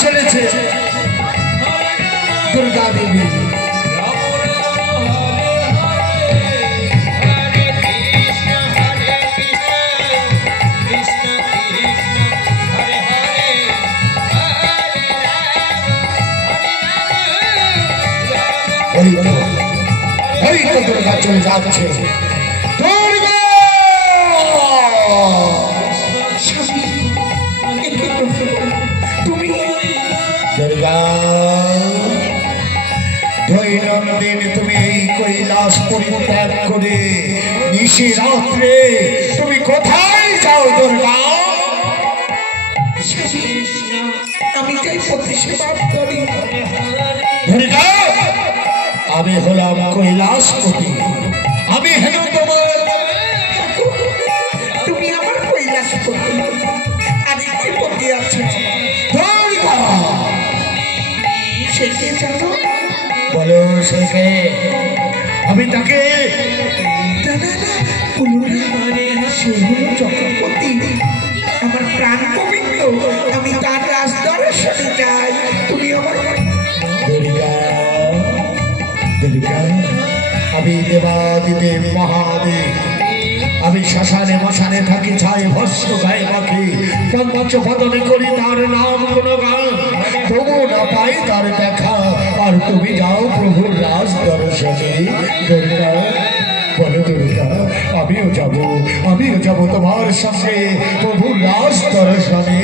চলেছে দুর্গা দেবী। দুর্গা চলে যাচ্ছে। তুমি দুর্গা দৈনন্দিন তুমি এই কৈলাস পরিত্যাগ করে নিশি রাত্রে তুমি কোথায় যাও দুর্গা? আমি যাই প্রতি সেবা করি দুর্গা। আমি হলাম কৈলাসপতি, আমি হেন তোমার। তুমি আমার কৈলাসপতি, আর কি পতি আছে সেকে জানো? বলো সেকে। আমি তাকে সে হল চক্রবর্তী, আমার প্রাণ পবিত্র। আমি তার রাজদর্শনে যাই। তুমি আমার দুর্গা। আমি দেবাদিদেব মহাদেব, আমি শ্মশানে মশানে থাকি, ছাই ভস্ম গায়ে মাখি, পঞ্চপদনে করি তার নাম গুণগান, তবু না পাই তার দেখা। আর তুমি যাও প্রভুর রাজ দর্শনে দুর্গা। বলো দুর্গা, আমিও যাব তোমার সঙ্গে প্রভুর রাজ দর্শনে।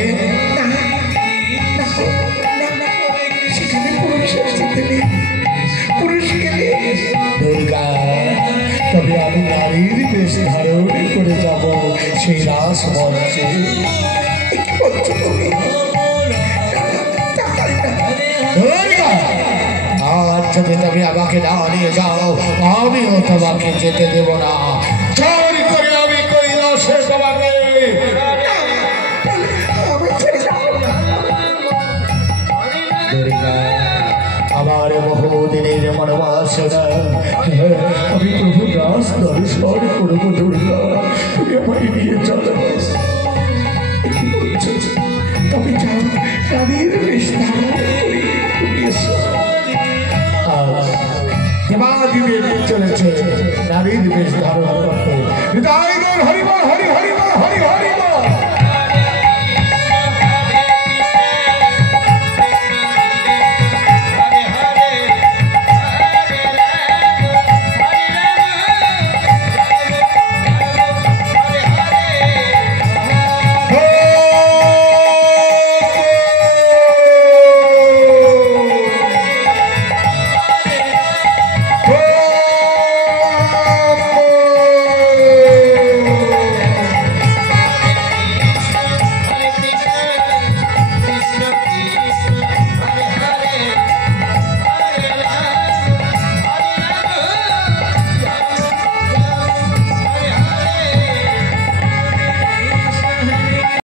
সেখানে পুরুষ গেলে দুর্গা, তবে আমি নারীর বেশ ধারণ করে যাব সেই রাস মঞ্চে। আর যদি তুমি আমাকে না নিয়ে যাও, আমিও তোমাকে যেতে দেব না। জোর করে আমি কৈলাসে তোমাকে আমার বহুদিনের মনোবাসনা, আমি প্রভু রাস দর্শন করবো দুর্গা। তুমি আমাকে নিয়ে চলো। তবে যাও, নারীর বেশ ধারণ করে দেবাদিদেব চলেছে নারীর বেশ ধারণ করতে। হরি হরি হরি হরি হরি।